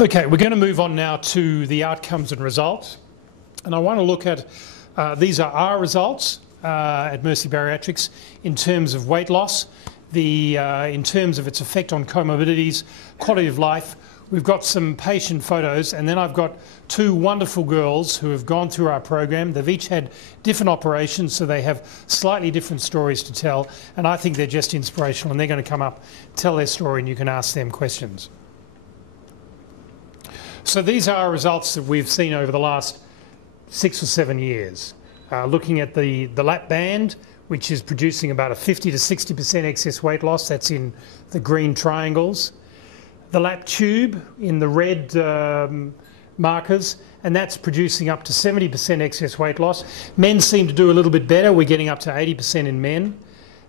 Okay, we're going to move on now to the outcomes and results. And I want to look at, these are our results at Mercy Bariatrics in terms of weight loss, in terms of its effect on comorbidities, quality of life. We've got some patient photos, and then I've got two wonderful girls who have gone through our program. They've each had different operations, so they have slightly different stories to tell, and I think they're just inspirational, and they're going to come up, tell their story, and you can ask them questions. So these are our results that we've seen over the last 6 or 7 years. Looking at the lap band, which is producing about a 50 to 60% excess weight loss. That's in the green triangles. The lap tube in the red markers, and that's producing up to 70% excess weight loss. Men seem to do a little bit better. We're getting up to 80% in men.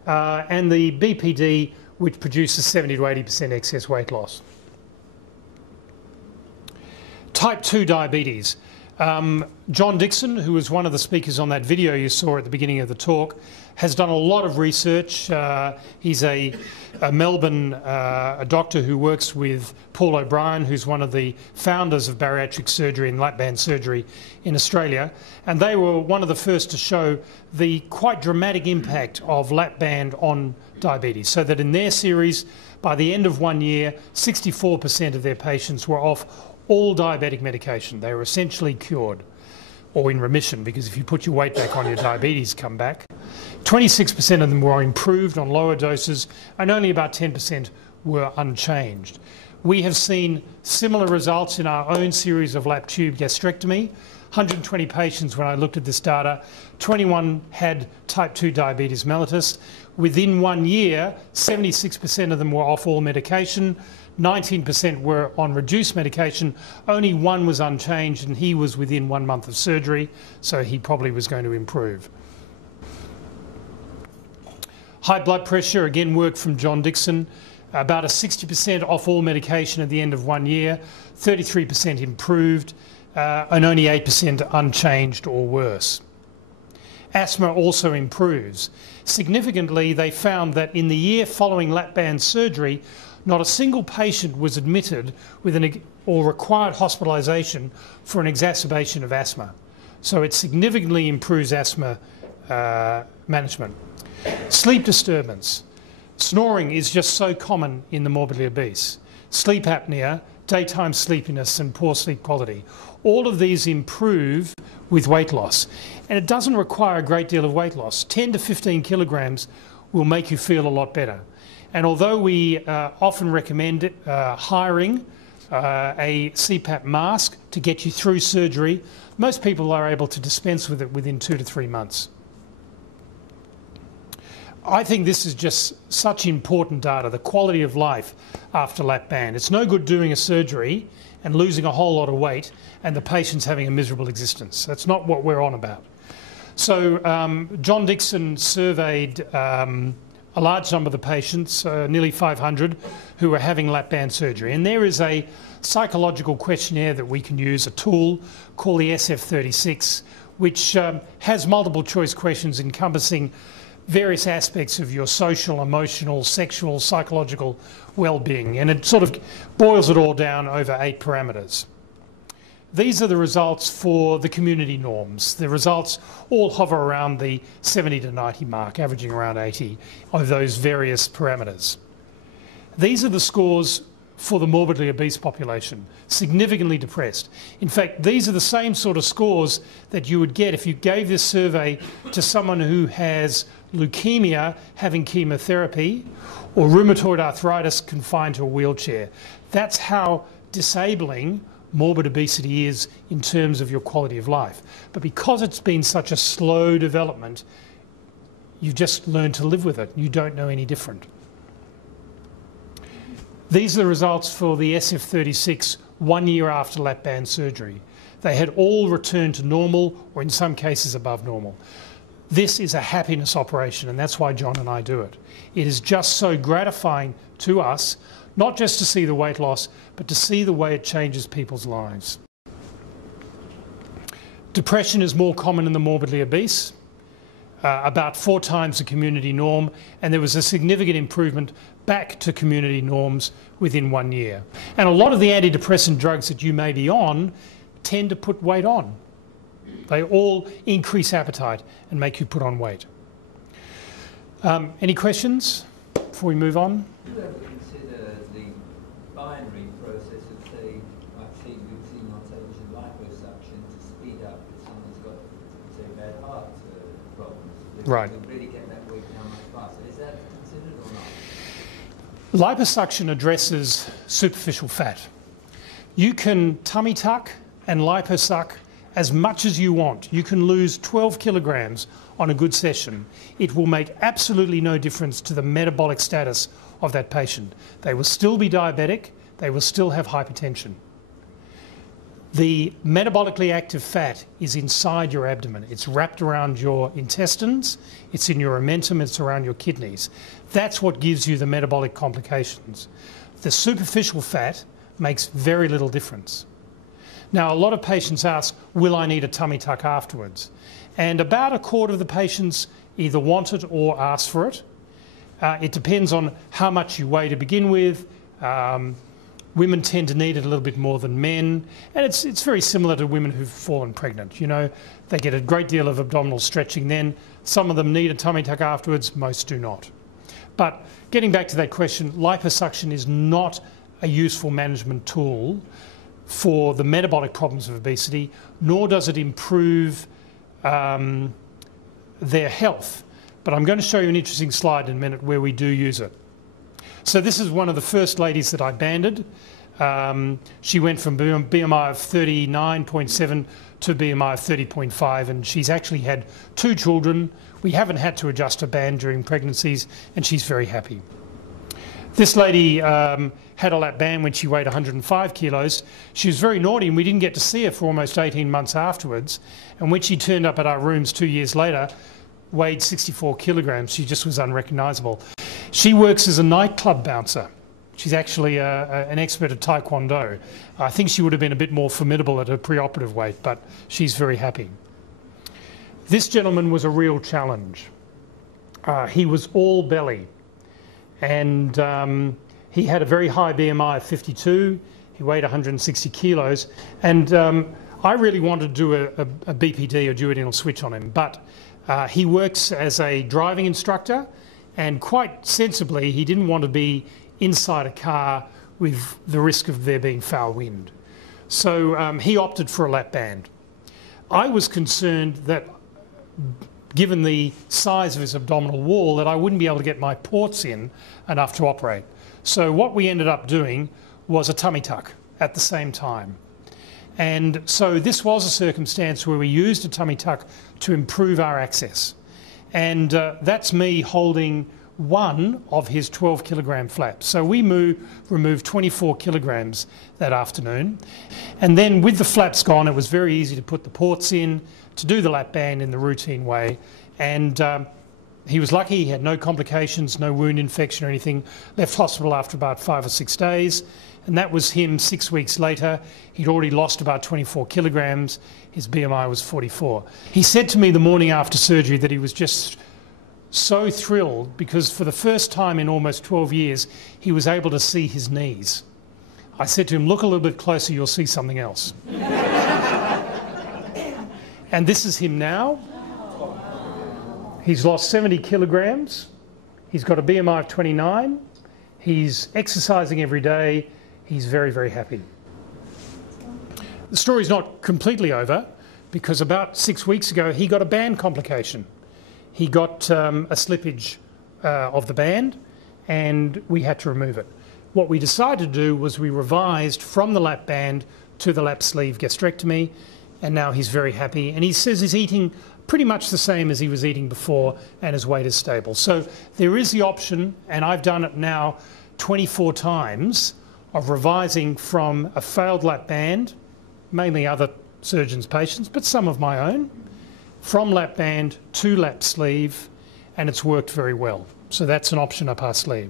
And the BPD, which produces 70 to 80% excess weight loss. Type 2 diabetes. John Dixon, who was one of the speakers on that video you saw at the beginning of the talk, has done a lot of research. He's a Melbourne doctor who works with Paul O'Brien, who's one of the founders of bariatric surgery and lap band surgery in Australia. And they were one of the first to show the quite dramatic impact of lap band on diabetes. So that in their series, by the end of 1 year, 64% of their patients were off all diabetic medication. They were essentially cured or in remission, because if you put your weight back on, your diabetes come back. 26% of them were improved on lower doses, and only about 10% were unchanged. We have seen similar results in our own series of lap tube gastrectomy. 120 patients, when I looked at this data, 21 had type 2 diabetes mellitus. Within 1 year, 76% of them were off all medication, 19% were on reduced medication, only one was unchanged, and he was within 1 month of surgery, so he probably was going to improve. High blood pressure, again, work from John Dixon, about a 60% off all medication at the end of 1 year, 33% improved, and only 8% unchanged or worse. Asthma also improves. Significantly, they found that in the year following lap band surgery, not a single patient was admitted with or required hospitalisation for an exacerbation of asthma. So it significantly improves asthma management. Sleep disturbance. Snoring is just so common in the morbidly obese. Sleep apnea, daytime sleepiness, and poor sleep quality. All of these improve with weight loss. And it doesn't require a great deal of weight loss. 10 to 15 kilograms will make you feel a lot better. And although we often recommend hiring a CPAP mask to get you through surgery, most people are able to dispense with it within 2 to 3 months. I think this is just such important data, the quality of life after lap band. It's no good doing a surgery and losing a whole lot of weight and the patient's having a miserable existence. That's not what we're on about. So John Dixon surveyed a large number of the patients, nearly 500, who were having lap band surgery. And there is a psychological questionnaire that we can use, a tool called the SF36, which has multiple choice questions encompassing various aspects of your social, emotional, sexual, psychological well-being. And it sort of boils it all down over 8 parameters. These are the results for the community norms. The results all hover around the 70 to 90 mark, averaging around 80 of those various parameters. These are the scores for the morbidly obese population, significantly depressed. In fact, these are the same sort of scores that you would get if you gave this survey to someone who has leukemia having chemotherapy or rheumatoid arthritis confined to a wheelchair. That's how disabling morbid obesity is in terms of your quality of life. But because it's been such a slow development, you just learn to live with it. You don't know any different. These are the results for the SF36 1 year after lap band surgery. They had all returned to normal, or in some cases above normal. This is a happiness operation, and that's why John and I do it. It is just so gratifying to us, not just to see the weight loss, but to see the way it changes people's lives. Depression is more common in the morbidly obese. about 4 times the community norm, and there was a significant improvement back to community norms within 1 year. And a lot of the antidepressant drugs that you may be on tend to put weight on. They all increase appetite and make you put on weight. Any questions before we move on? Do you ever consider the binary process of, say, we've seen on television liposuction to speed up if someone's got, say, bad heart problems? Right. To really get that weight down much faster. Is that considered or not? Liposuction addresses superficial fat. You can tummy tuck and liposuck as much as you want. You can lose 12 kilograms on a good session. It will make absolutely no difference to the metabolic status of that patient. They will still be diabetic, they will still have hypertension. The metabolically active fat is inside your abdomen. It's wrapped around your intestines, it's in your omentum, it's around your kidneys. That's what gives you the metabolic complications. The superficial fat makes very little difference. Now, a lot of patients ask, will I need a tummy tuck afterwards? And about a quarter of the patients either want it or ask for it. It depends on how much you weigh to begin with. Women tend to need it a little bit more than men. And it's very similar to women who've fallen pregnant. You know, they get a great deal of abdominal stretching then. Some of them need a tummy tuck afterwards, most do not. But getting back to that question, liposuction is not a useful management tool for the metabolic problems of obesity, nor does it improve their health. But I'm going to show you an interesting slide in a minute where we do use it. So this is one of the first ladies that I banded. She went from BMI of 39.7 to BMI of 30.5, and she's actually had 2 children. We haven't had to adjust her band during pregnancies, and she's very happy. This lady had a lap band when she weighed 105 kilos. She was very naughty and we didn't get to see her for almost 18 months afterwards. And when she turned up at our rooms 2 years later, weighed 64 kilograms. She just was unrecognisable. She works as a nightclub bouncer. She's actually an expert at Taekwondo. I think she would have been a bit more formidable at her preoperative weight, but she's very happy. This gentleman was a real challenge. He was all belly. And he had a very high BMI of 52. He weighed 160 kilos. And I really wanted to do a BPD, a duodenal switch on him. But he works as a driving instructor. And quite sensibly, he didn't want to be inside a car with the risk of there being foul wind. So he opted for a lap band. I was concerned that, given the size of his abdominal wall, that I wouldn't be able to get my ports in enough to operate. So what we ended up doing was a tummy tuck at the same time. And so this was a circumstance where we used a tummy tuck to improve our access. And that's me holding one of his 12 kilogram flaps. So we removed 24 kilograms that afternoon. And then with the flaps gone, it was very easy to put the ports in, to do the lap band in the routine way. And he was lucky, he had no complications, no wound infection or anything. Left hospital after about 5 or 6 days. And that was him 6 weeks later. He'd already lost about 24 kilograms. His BMI was 44. He said to me the morning after surgery that he was just so thrilled because for the first time in almost 12 years, he was able to see his knees. I said to him, look a little bit closer, you'll see something else. And this is him now. He's lost 70 kilograms. He's got a BMI of 29. He's exercising every day. He's very, very happy. The story's not completely over because about 6 weeks ago, he got a band complication. He got a slippage of the band and we had to remove it. What we decided to do was we revised from the lap band to the lap sleeve gastrectomy, and now he's very happy. And he says he's eating pretty much the same as he was eating before and his weight is stable. So there is the option, and I've done it now 24 times, of revising from a failed lap band, mainly other surgeons' patients, but some of my own, from lap band to lap sleeve, and it's worked very well. So that's an option up our sleeve.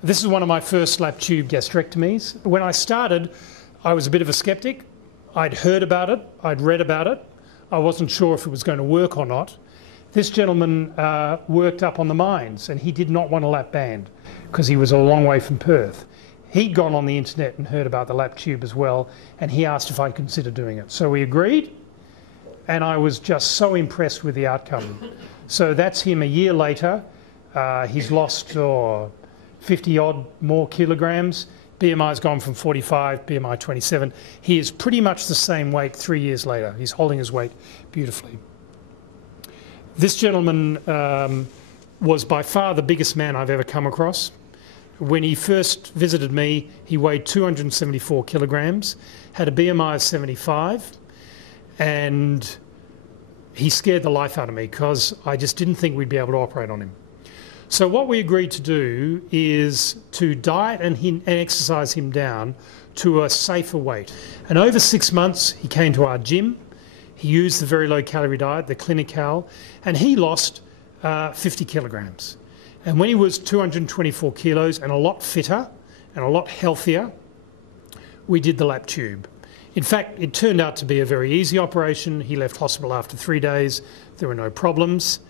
This is one of my first lap tube gastrectomies. When I started, I was a bit of a skeptic. I'd heard about it, I'd read about it. I wasn't sure if it was going to work or not. This gentleman worked up on the mines, and he did not want a lap band because he was a long way from Perth. He'd gone on the internet and heard about the lap tube as well, and he asked if I'd consider doing it. So we agreed, and I was just so impressed with the outcome. So that's him a year later. He's lost 50 odd more kilograms. BMI's gone from 45, BMI 27. He is pretty much the same weight 3 years later. He's holding his weight beautifully. This gentleman was by far the biggest man I've ever come across. When he first visited me, he weighed 274 kilograms, had a BMI of 75, and he scared the life out of me because I just didn't think we'd be able to operate on him. So what we agreed to do is to diet and exercise him down to a safer weight. And over 6 months, he came to our gym. He used the very low calorie diet, the Clinical, and he lost 50 kilograms. And when he was 224 kilos and a lot fitter and a lot healthier, we did the lap tube. In fact, it turned out to be a very easy operation. He left hospital after 3 days. There were no problems.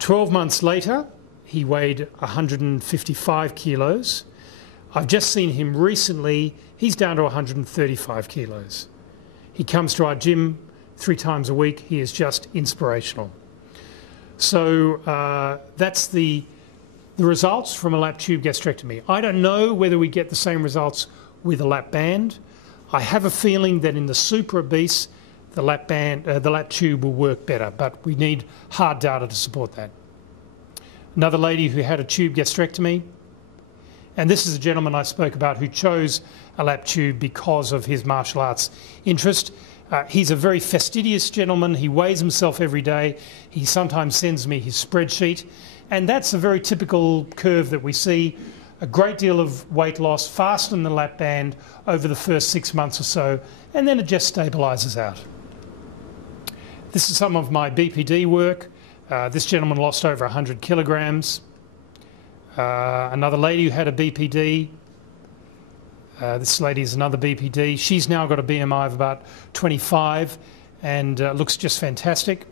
12 months later, he weighed 155 kilos. I've just seen him recently. He's down to 135 kilos. He comes to our gym 3 times a week. He is just inspirational. So that's the results from a lap tube gastrectomy. I don't know whether we get the same results with a lap band. I have a feeling that in the super obese, the lap tube will work better, but we need hard data to support that. Another lady who had a tube gastrectomy, and this is a gentleman I spoke about who chose a lap tube because of his martial arts interest. He's a very fastidious gentleman. He weighs himself every day. He sometimes sends me his spreadsheet, and that's a very typical curve that we see. A great deal of weight loss, faster than the lap band over the first 6 months or so, and then it just stabilises out. This is some of my BPD work. This gentleman lost over 100 kilograms. Another lady who had a BPD. This lady is another BPD. She's now got a BMI of about 25 and looks just fantastic.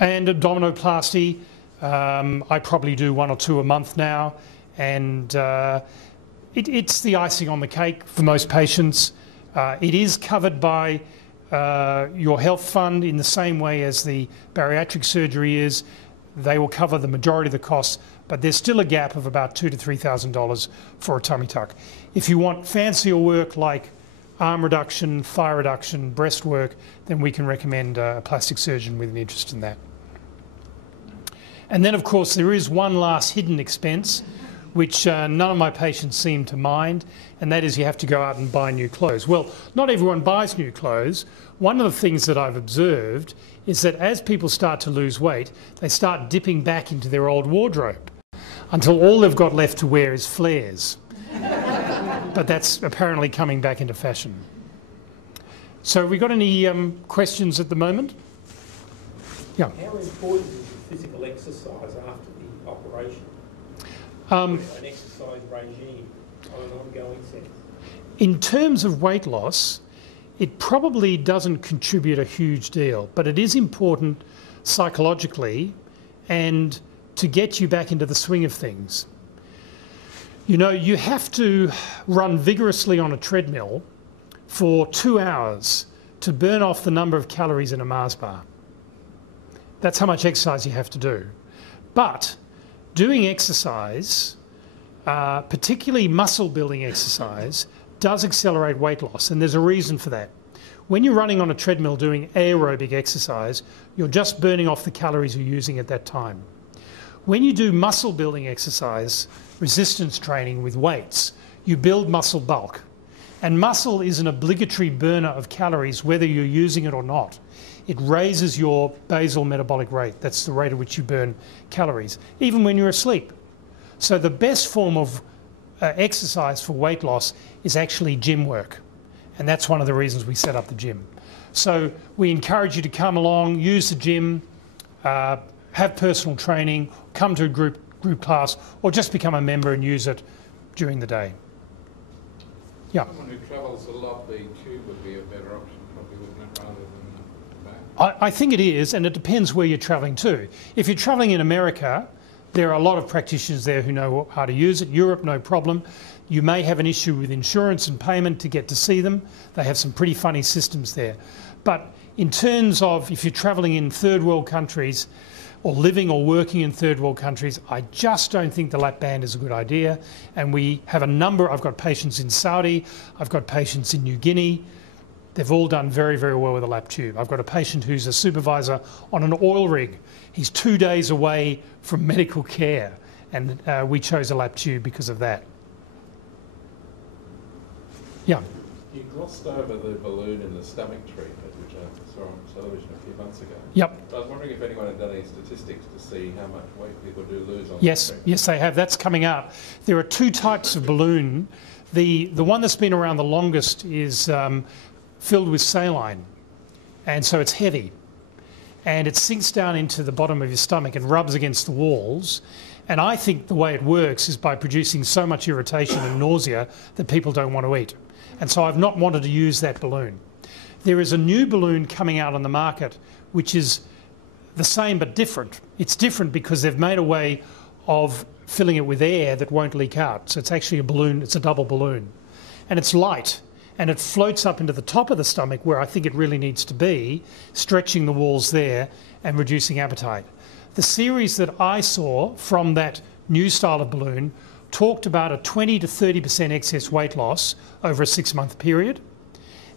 And abdominoplasty, I probably do 1 or 2 a month now, and it's the icing on the cake for most patients. It is covered by your health fund in the same way as the bariatric surgery is. They will cover the majority of the costs, but there's still a gap of about $2,000 to $3,000 for a tummy tuck. If you want fancier work like arm reduction, thigh reduction, breast work, then we can recommend a plastic surgeon with an interest in that. And then, of course, there is one last hidden expense, which none of my patients seem to mind, and that is you have to go out and buy new clothes. Well, not everyone buys new clothes. One of the things that I've observed is that as people start to lose weight, they start dipping back into their old wardrobe until all they've got left to wear is flares. But that's apparently coming back into fashion. So have we got any questions at the moment? Yeah. How important is the physical exercise after the operation? An exercise regime on an ongoing sense? In terms of weight loss, it probably doesn't contribute a huge deal, but it is important psychologically and to get you back into the swing of things. You know, you have to run vigorously on a treadmill for 2 hours to burn off the number of calories in a Mars bar. That's how much exercise you have to do. But doing exercise, particularly muscle building exercise, does accelerate weight loss, and there's a reason for that. When you're running on a treadmill doing aerobic exercise, you're just burning off the calories you're using at that time. When you do muscle building exercise, resistance training with weights, you build muscle bulk. And muscle is an obligatory burner of calories whether you're using it or not. It raises your basal metabolic rate. That's the rate at which you burn calories, even when you're asleep. So the best form of exercise for weight loss is actually gym work. And that's one of the reasons we set up the gym. So we encourage you to come along, use the gym, have personal training, come to a group class, or just become a member and use it during the day. Yeah. Someone who travels a lot, the tube would be a better option, probably, wouldn't it, rather than the I think it is, and it depends where you're travelling to. If you're travelling in America, there are a lot of practitioners there who know how to use it. Europe, no problem. You may have an issue with insurance and payment to get to see them. They have some pretty funny systems there. But in terms of if you're travelling in third world countries or living or working in third world countries, I just don't think the lap band is a good idea. And we have a number, I've got patients in Saudi, I've got patients in New Guinea. They've all done very, very well with a lap tube. I've got a patient who's a supervisor on an oil rig. He's 2 days away from medical care, and we chose a lap tube because of that. Yeah. You glossed over the balloon in the stomach treatment, which I saw on television a few months ago. Yep. I was wondering if anyone had done any statistics to see how much weight people do lose on Yes, that treatment. yes, they have. That's coming out. There are two types of balloon. The one that's been around the longest is filled with saline, and so it's heavy, and it sinks down into the bottom of your stomach and rubs against the walls. And I think the way it works is by producing so much irritation and nausea that people don't want to eat. And so I've not wanted to use that balloon. There is a new balloon coming out on the market which is the same but different. It's different because they've made a way of filling it with air that won't leak out. So it's actually a balloon, it's a double balloon. And it's light, and it floats up into the top of the stomach where I think it really needs to be, stretching the walls there and reducing appetite. The series that I saw from that new style of balloon talked about a 20 to 30% excess weight loss over a 6-month period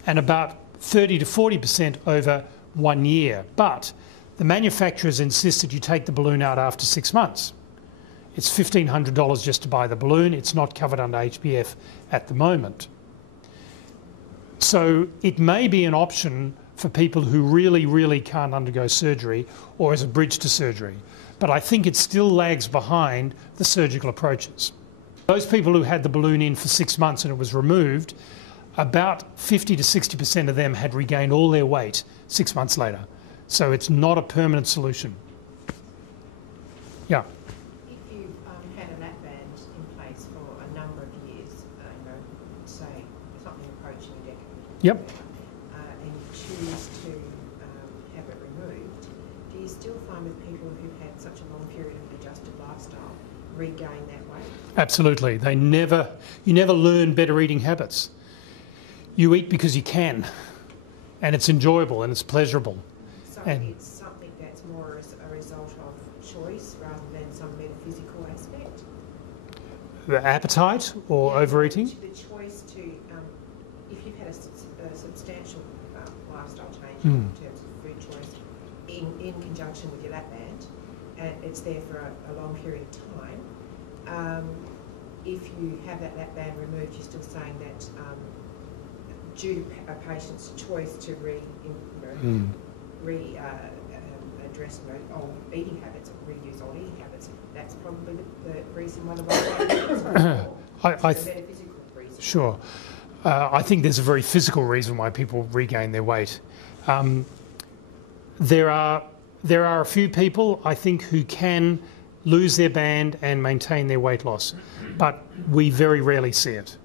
and about 30 to 40% over 1 year. But the manufacturers insist that you take the balloon out after 6 months. It's $1,500 just to buy the balloon. It's not covered under HBF at the moment. So it may be an option for people who really, really can't undergo surgery or as a bridge to surgery. But I think it still lags behind the surgical approaches. Those people who had the balloon in for 6 months and it was removed, about 50 to 60% of them had regained all their weight 6 months later. So it's not a permanent solution. Yeah. If you've had a lap band in place for a number of years, say something approaching a decade, Yep. And you choose to have it removed, do you still find with people who've had such a long period of adjusted lifestyle regain that weight? Absolutely. You never learn better eating habits. You eat because you can, and it's enjoyable and it's pleasurable. So And it's something that's more as a result of choice rather than some metaphysical aspect? the appetite or overeating? The choice to, if you've had a substantial lifestyle change Mm. in terms of food choice in conjunction with your lap band, and it's there for a long period of time, if you have that lap band removed, you're still saying that due to a patient's choice to address old eating habits or reuse old eating habits, that's probably the reason why the weight gain is a metaphysical reason. Sure. I think there's a very physical reason why people regain their weight. There are a few people, I think, who can lose their band and maintain their weight loss, but we very rarely see it.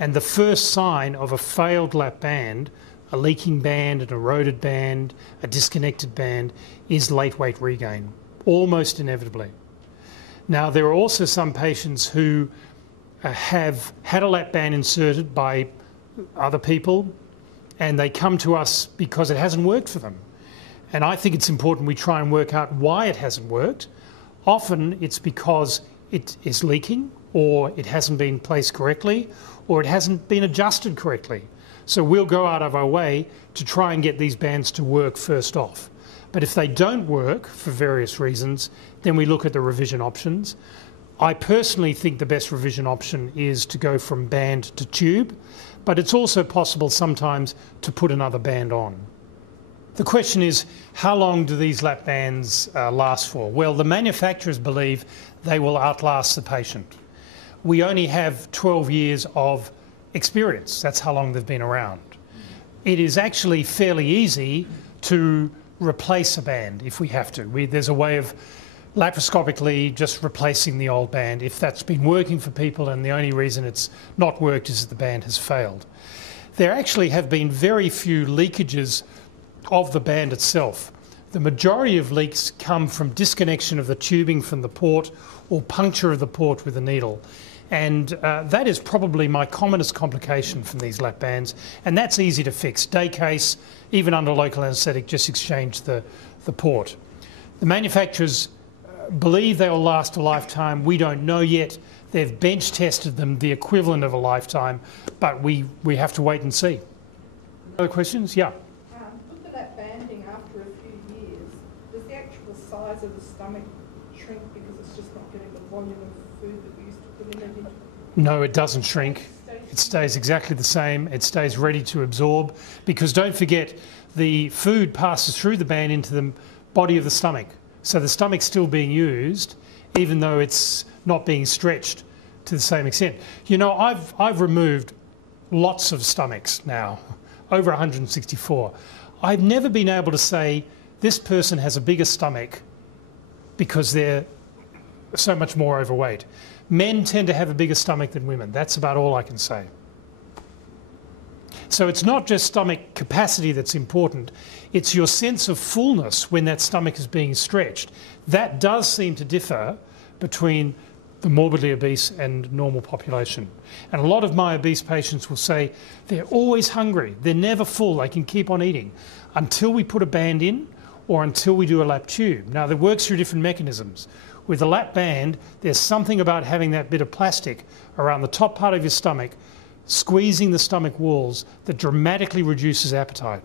And the first sign of a failed lap band, a leaking band, an eroded band, a disconnected band, is late weight regain, almost inevitably. Now, there are also some patients who have had a lap band inserted by other people, and they come to us because it hasn't worked for them. And I think it's important we try and work out why it hasn't worked. Often it's because it is leaking, or it hasn't been placed correctly, or it hasn't been adjusted correctly. So we'll go out of our way to try and get these bands to work first off. But if they don't work for various reasons, then we look at the revision options. I personally think the best revision option is to go from band to tube, but it's also possible sometimes to put another band on. The question is, how long do these lap bands last for? Well, the manufacturers believe they will outlast the patient. We only have 12 years of experience. That's how long they've been around. It is actually fairly easy to replace a band if we have to. There's a way of laparoscopically just replacing the old band if that's been working for people and the only reason it's not worked is that the band has failed. There actually have been very few leakages of the band itself. The majority of leaks come from disconnection of the tubing from the port or puncture of the port with a needle. And that is probably my commonest complication from these lap bands, and that's easy to fix. Day case, even under local anaesthetic, just exchange the port. The manufacturers believe they will last a lifetime. We don't know yet. They've bench tested them, the equivalent of a lifetime, but we have to wait and see. Other questions? Yeah. With the lap banding after a few years, does the actual size of the stomach shrink because it's just not getting the volume of food that we used to put in it? No, it doesn't shrink. It stays exactly the same. It stays ready to absorb, because don't forget, the food passes through the band into the body of the stomach. So the stomach's still being used, even though it's not being stretched to the same extent. You know, I've removed lots of stomachs now, over 164. I've never been able to say this person has a bigger stomach because they're so much more overweight. Men tend to have a bigger stomach than women. That's about all I can say. So it's not just stomach capacity that's important, it's your sense of fullness when that stomach is being stretched. That does seem to differ between the morbidly obese and normal population. And a lot of my obese patients will say they're always hungry, they're never full, they can keep on eating until we put a band in or until we do a lap tube. Now, that works through different mechanisms. With a lap band, there's something about having that bit of plastic around the top part of your stomach, squeezing the stomach walls, that dramatically reduces appetite.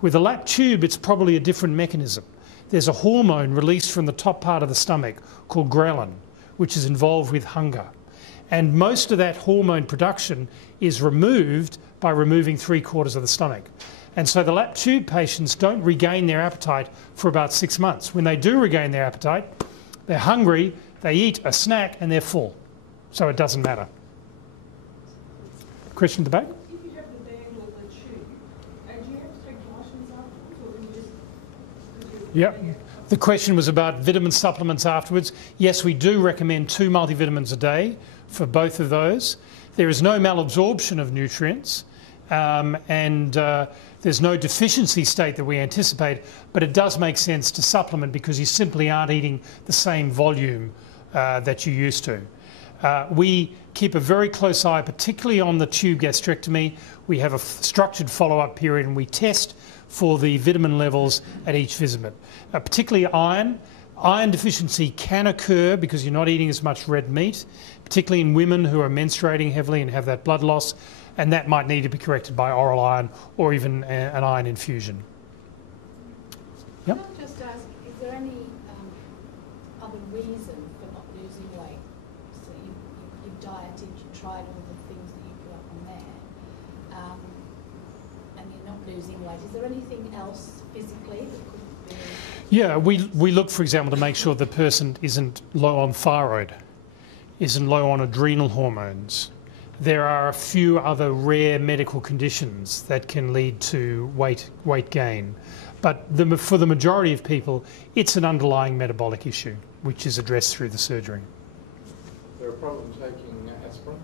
With a lap tube, it's probably a different mechanism. There's a hormone released from the top part of the stomach called ghrelin, which is involved with hunger. And most of that hormone production is removed by removing 3/4 of the stomach. And so the lap tube patients don't regain their appetite for about 6 months. When they do regain their appetite, they're hungry, they eat a snack and they're full. So it doesn't matter. Question at the back? If you have the band or the tube, do you have to take vitamins afterwards, or do you just... Yep. The question was about vitamin supplements afterwards. Yes, we do recommend 2 multivitamins a day for both of those. There is no malabsorption of nutrients, and there's no deficiency state that we anticipate, but it does make sense to supplement because you simply aren't eating the same volume that you used to. We keep a very close eye, particularly on the tube gastrectomy. We have a structured follow-up period and we test for the vitamin levels at each visit. Particularly iron. Iron deficiency can occur because you're not eating as much red meat, particularly in women who are menstruating heavily and have that blood loss, and that might need to be corrected by oral iron or even an iron infusion. Yep. Can I just ask, is there any other reason for not losing weight? So you've dieted, you've tried all the things that you put up on there, and you're not losing weight. Is there anything else physically that could be... Yeah, we look, for example, to make sure the person isn't low on thyroid, isn't low on adrenal hormones. There are a few other rare medical conditions that can lead to weight gain. But for the majority of people, it's an underlying metabolic issue, which is addressed through the surgery. Is there a problem taking aspirin?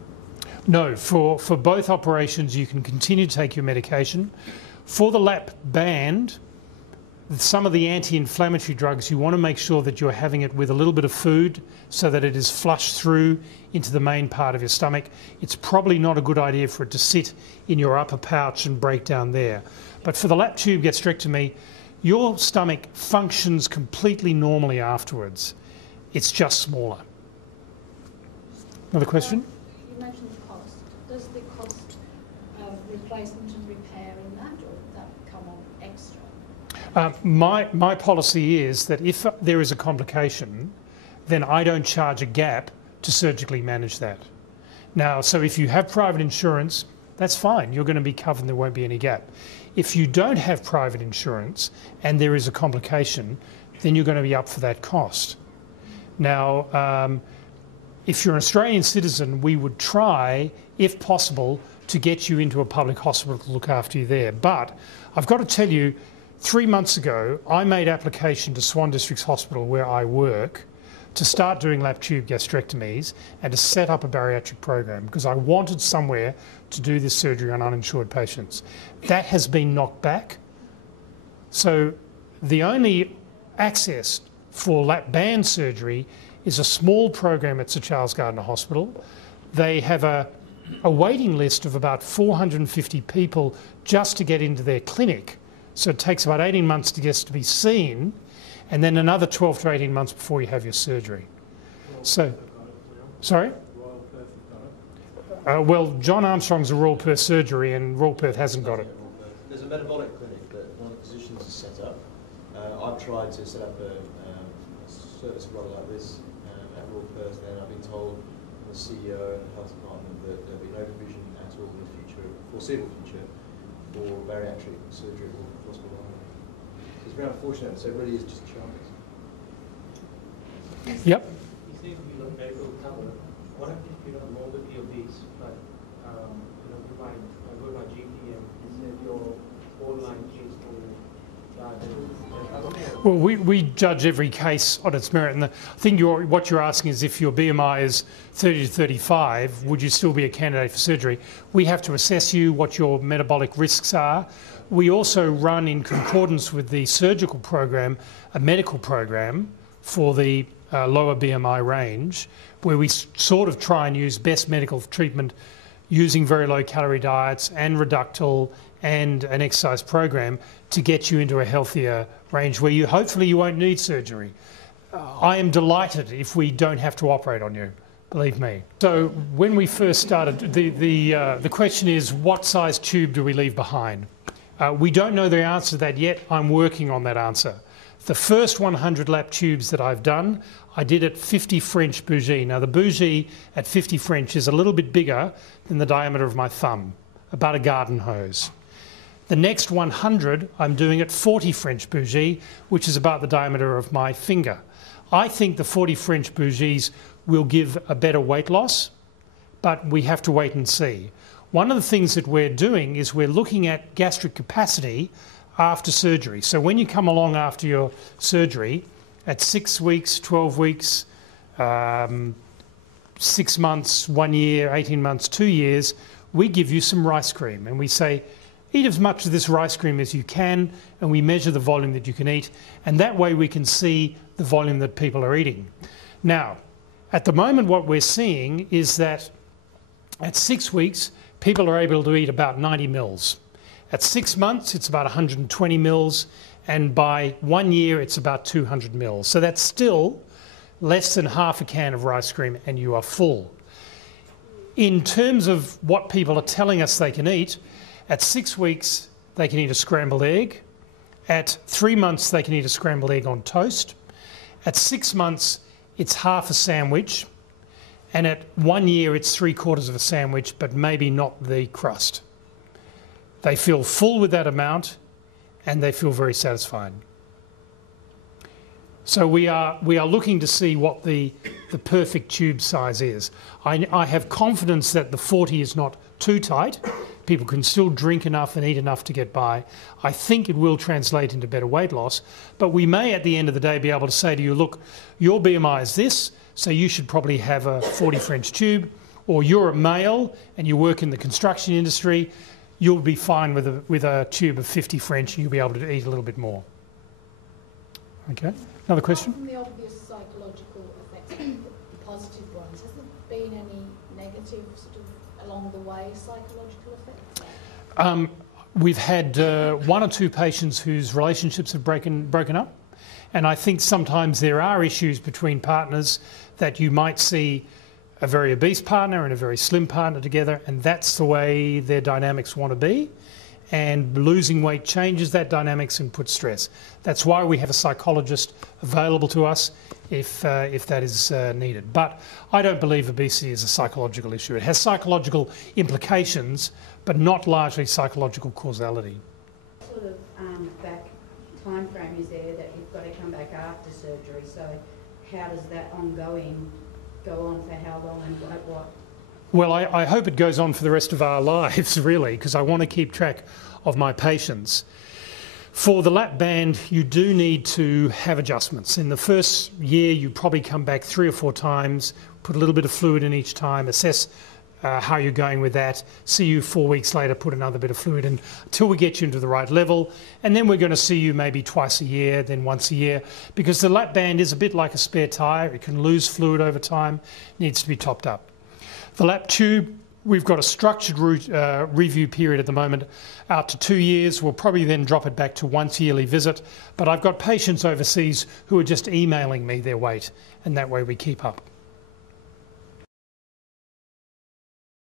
No, for both operations, you can continue to take your medication. For the lap band, some of the anti-inflammatory drugs, you want to make sure that you're having it with a little bit of food so that it is flushed through into the main part of your stomach. It's probably not a good idea for it to sit in your upper pouch and break down there. But for the lap tube gastrectomy, your stomach functions completely normally afterwards. It's just smaller. Another question? You mentioned the cost. Does the cost of replacement and repair in that, or would that come on extra? My policy is that if there is a complication, then I don't charge a gap to surgically manage that. Now, so if you have private insurance, that's fine. You're going to be covered and there won't be any gap. If you don't have private insurance and there is a complication, then you're going to be up for that cost. Now, if you're an Australian citizen, we would try, if possible, to get you into a public hospital to look after you there. But I've got to tell you, 3 months ago, I made application to Swan Districts Hospital, where I work, to start doing lap tube gastrectomies and to set up a bariatric program because I wanted somewhere to do this surgery on uninsured patients. That has been knocked back So the only access for lap band surgery is a small program at Sir Charles Gardner Hospital. They have a waiting list of about 450 people just to get into their clinic. So it takes about 18 months to get to be seen, and then another 12 to 18 months before you have your surgery. So, sorry? Well, John Armstrong's a Royal Perth surgery, and Royal Perth hasn't got it. There's a metabolic clinic that one of the physicians has set up. I've tried to set up a service model like this at Royal Perth, and I've been told from the CEO and the health department that there'll be no provision at all in the future, foreseeable future, for bariatric surgery or hospital. It's very unfortunate, so it really is just a chance. Yep. You say we look medical cover. What if you're not morbidly obese, but I go to my GP and said your borderline case for diabetes. Well, we judge every case on its merit, and I think what you're asking is if your BMI is 30 to 35, would you still be a candidate for surgery? We have to assess you, what your metabolic risks are. We also run, in concordance with the surgical program, a medical program for the lower BMI range, where we sort of try and use best medical treatment using very low calorie diets and reductal and an exercise program to get you into a healthier range where hopefully you won't need surgery. I am delighted if we don't have to operate on you, believe me. So when we first started, the question is, what size tube do we leave behind? We don't know the answer to that yet. I'm working on that answer. The first 100 lap tubes that I've done, I did at 50 French bougie. Now the bougie at 50 French is a little bit bigger than the diameter of my thumb, about a garden hose. The next 100 I'm doing at 40 French bougie, which is about the diameter of my finger. I think the 40 French bougies will give a better weight loss, but we have to wait and see. One of the things that we're doing is we're looking at gastric capacity after surgery. So when you come along after your surgery, at 6 weeks, 12 weeks, 6 months, 1 year, 18 months, 2 years, we give you some rice cream and we say, eat as much of this rice cream as you can, and we measure the volume that you can eat, and that way we can see the volume that people are eating. Now, at the moment what we're seeing is that at 6 weeks, people are able to eat about 90 mils. At 6 months, it's about 120 mils, and by 1 year, it's about 200 mils. So that's still less than half a can of rice cream, and you are full. In terms of what people are telling us they can eat, at 6 weeks, they can eat a scrambled egg. At 3 months, they can eat a scrambled egg on toast. At 6 months, it's half a sandwich. And at 1 year, it's 3/4 of a sandwich, but maybe not the crust. They feel full with that amount, and they feel very satisfied. So we are looking to see what the perfect tube size is. I have confidence that the 40 is not too tight. People can still drink enough and eat enough to get by. I think it will translate into better weight loss, but we may at the end of the day be able to say to you, look, your BMI is this, so you should probably have a 40 French tube, or you're a male and you work in the construction industry, you'll be fine with a tube of 50 French and you'll be able to eat a little bit more. Okay, another question? Apart from the obvious psychological effects, the positive ones, has there been any negative sort of along the way psychological effects? We've had 1 or 2 patients whose relationships have broken up, and I think sometimes there are issues between partners that you might see a very obese partner and a very slim partner together, and that's the way their dynamics want to be, and losing weight changes that dynamics and puts stress. That's why we have a psychologist available to us if that is needed. But I don't believe obesity is a psychological issue. It has psychological implications, but not largely psychological causality. What sort of back time frame is there that you've got to come back after surgery? So how does that ongoing go on for how long and what? Well, I hope it goes on for the rest of our lives, really, because I want to keep track of my patients. For the lap band, you do need to have adjustments. In the first year, you probably come back 3 or 4 times, put a little bit of fluid in each time, assess how you're going with that, see you 4 weeks later, put another bit of fluid in until we get you into the right level. And then we're going to see you maybe twice a year, then once a year, because the lap band is a bit like a spare tyre. It can lose fluid over time, needs to be topped up. The lap tube, we've got a structured review period at the moment out to 2 years. We'll probably then drop it back to once yearly visit. But I've got patients overseas who are just emailing me their weight, and that way we keep up.